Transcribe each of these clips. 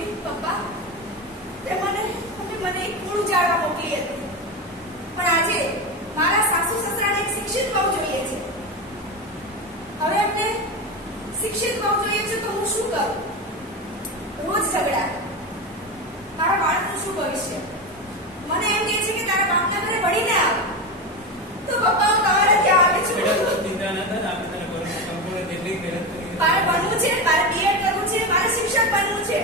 Mummy papa તે મને એક કુળ જાળવા મોકલી હતી, પણ આજે મારા સાસુ સસરાને એક શિક્ષિત બહુ જોઈએ છે. હવે એમને શિક્ષિત બહુ જોઈએ છે તો હું શું કરું? રોજ ઝઘડા. મારા બાળકનું શું ભવિષ્ય? મને એમ કહે છે કે તારા બાપના ઘરે ભણીને આવ. તો પપ્પા હું તમારે ત્યાં આવી છું. મારે ભણવું છે, મારે બીએડ કરવું છે, મારે શિક્ષક બનવું છે.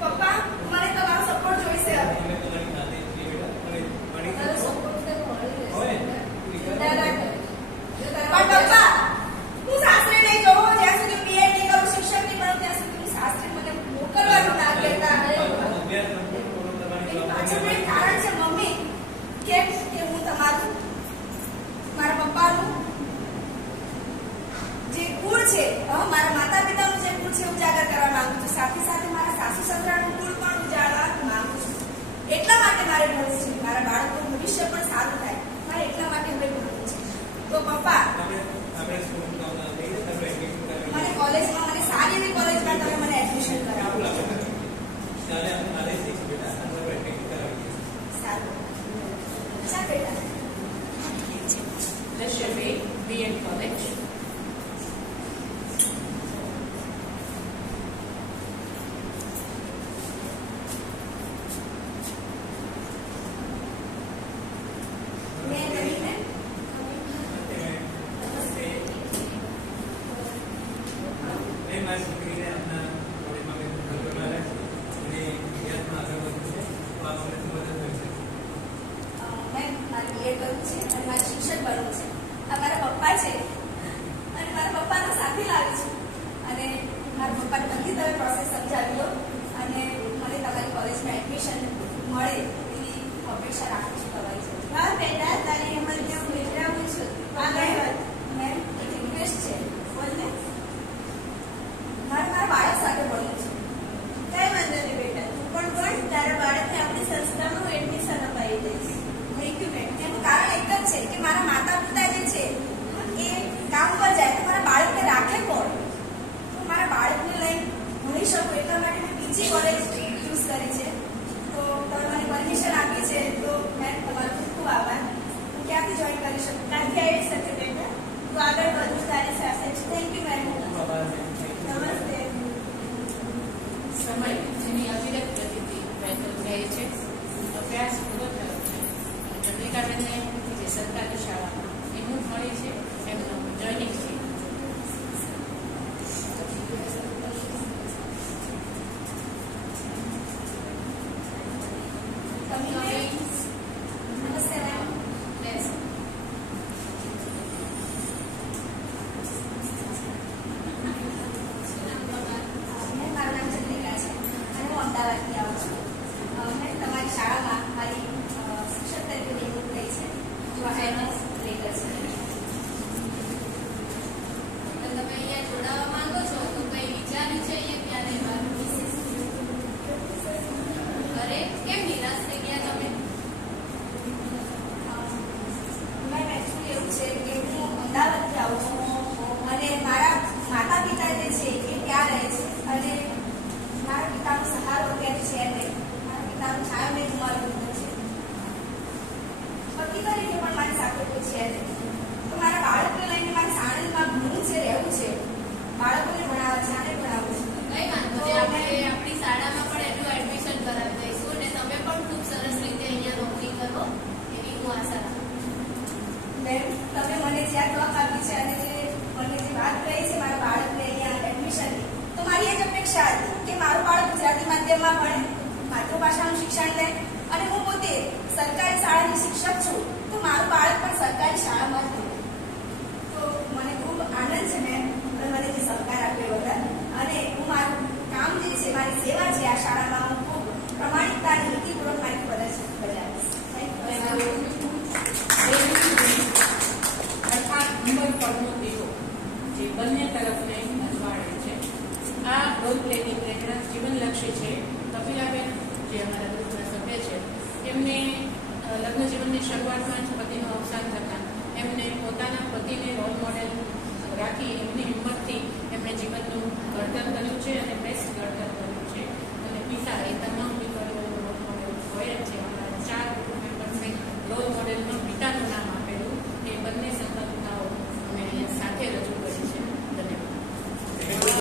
પપ્પા મને તમારો સપોર્ટ જોઈશે હવે. પણ પપ્પા હું સાસરે નહીં જવું જ્યાં સુધી બીએડ નહીં કરું, શિક્ષક નહીં બનું ત્યાં સુધી હું સાસરે મને મોકલવાનું ના કહેતા. પાછળનું એક કારણ છે મમ્મી કે હું તમારું મારા પપ્પાનું જે કુળ છે, મારા માતા પિતાનું જે કુળ છે ઉજાગર કરવા માંગુ છું, સાથે સાથે મારા સાસુ સસરાનું કુળ પણ ઉજાળવા માંગુ છું. એટલા માટે મારે ભણવું છે, મારા બાળકનું ભવિષ્ય પણ સારું થાય, મારે એટલા માટે હવે ભણવું છે. તો પપ્પા મને કોલેજમાં, મને સારી એવી કોલેજમાં તમે મને એડમિશન કરાવો. સારું. અચ્છા બેટા, Leisure B.Ed College. શિક્ષક બનવું છે. મારા પપ્પા છે અને મારા પપ્પાનો સાથી લાવી છું, અને મારા પપ્પાને બધી તમે પ્રોસેસ સમજાવી દો અને મને તમારી કોલેજમાં એડમિશન મળે એવી અપેક્ષા રાખું છું તમારી સાથે. હા બેટા, તારી હિંમત હું બિરદાવું છું. મેમ એક રિક્વેસ્ટ છે. બોલને. મારા બાળક સાથે ભણવું છે. કઈ વાંધો નહીં બેટા, તું પણ ભણ. તારા બાળકને આપણી સંસ્થામાં એડમિશન અપાવી દઈશ. Thank you ma'am. એનું કારણ એક જ છે કે મારા માતા પિતા જે છે એ કામ પર જાય તો મારા બાળકને રાખે કોણ? તો મારા બાળકને લઈને ભણી શકું એટલા માટે મેં બીજી કોલેજ ચૂઝ કરી છે. તો તમે મને પરમિશન આપી છે તો મેમ તમારો ખૂબ ખૂબ આભાર. હું ક્યાંથી જોઈન કરી શકું? ત્યાંથી આવી શકે બેટા. તું આગળ વધુ તારી સાથે જ. Thank you ma'am. નમસ્તે. સમય જેની અવિરત ગતિથી વહેતો જાય છે. અભ્યાસ પૂરો થયો છે. ચંદ્રિકાબેનને જે સરકારી શાળામાં નિમણૂક મળી છે એમનું જોઈનિંગ છે. નમસ્તે મેમ. મારું નામ ચંદ્રિકા છે અને હું અમદાવાદથી આવું છું. મેં તમારી શાળામાં મારી શિક્ષક તરીકે નિમણૂક થઈ છે. જો એમએસ લેટર છે. તમે અહીંયા જોડાવા માંગો છો તો કઈ વિચાર્યું છે અહીંયા ક્યાં રહેવાનું? અરે કેમ નિરાશ થઈ ગયા તમે? મેમ એકચ્યુઅલી એવું છે કે હું અમદાવાદથી આવું છું અને મારા માતા પિતા જે છે એ ત્યાં રહે છે અને મારા પિતાનો સહારો અત્યારે છે નહીં. મારા પિતાનો છાયો મેં ગુમાવી દીધો છે. પતિ તરીકે પણ મારી સાથે કોઈ છે નહીં. તો મારા બાળકને લઈને મારે સાણંદમાં ભણવું છે, રહેવું છે, બાળકોને ભણાવવા છે, આને ભણાવવું છે. કઈ વાંધો નહીં, આપણે આપણી શાળામાં પણ એનું એડમિશન કરાવી દઈશું અને તમે પણ ખૂબ સરસ રીતે અહીંયા નોકરી કરો એવી હું આશા રાખું. મેમ તમે મને જે આ તક આપી છે અને મને જે વાત કહી છે મારા બાળકને અહીંયા એડમિશનની, તો મારી એ જ અપેક્ષા હતી કે મારું બાળક ગુજરાતી માધ્યમમાં ભણે, માતૃભાષાનું શિક્ષણ લે અને હું પોતે સરકારી શાળાની શિક્ષક છું તો મારું બાળક પણ સરકારી શાળામાં જ ભણે. તો મને ખૂબ આનંદ છે મેમ તમે મને જે સહકાર આપ્યો બદલ, અને હું મારું કામ જે છે, મારી સેવા છે આ શાળામાં હું ખૂબ પ્રમાણિકતા અને નીતિપૂર્વક મારી ફરજ બજાવીશ. Thank you. અર્થાત ઉંમર પરનો દીવો જે બંને તરફને અજવાળે છે. આ રોલ પ્લેની પ્રેરણા જીવનલક્ષી છે. કપિલાબેન જે અમારા ગ્રુપના સભ્ય છે એમને લગ્ન જીવનની શરૂઆતમાં જ પતિનું અવસાન થતાં એમને પોતાના પતિને રોલ મોડેલ રાખી એમની હિંમતથી એમણે જીવનનું ઘડતર કર્યું છે અને બેસ્ટ ઘડતર કર્યું છે. ઈચ્છા એક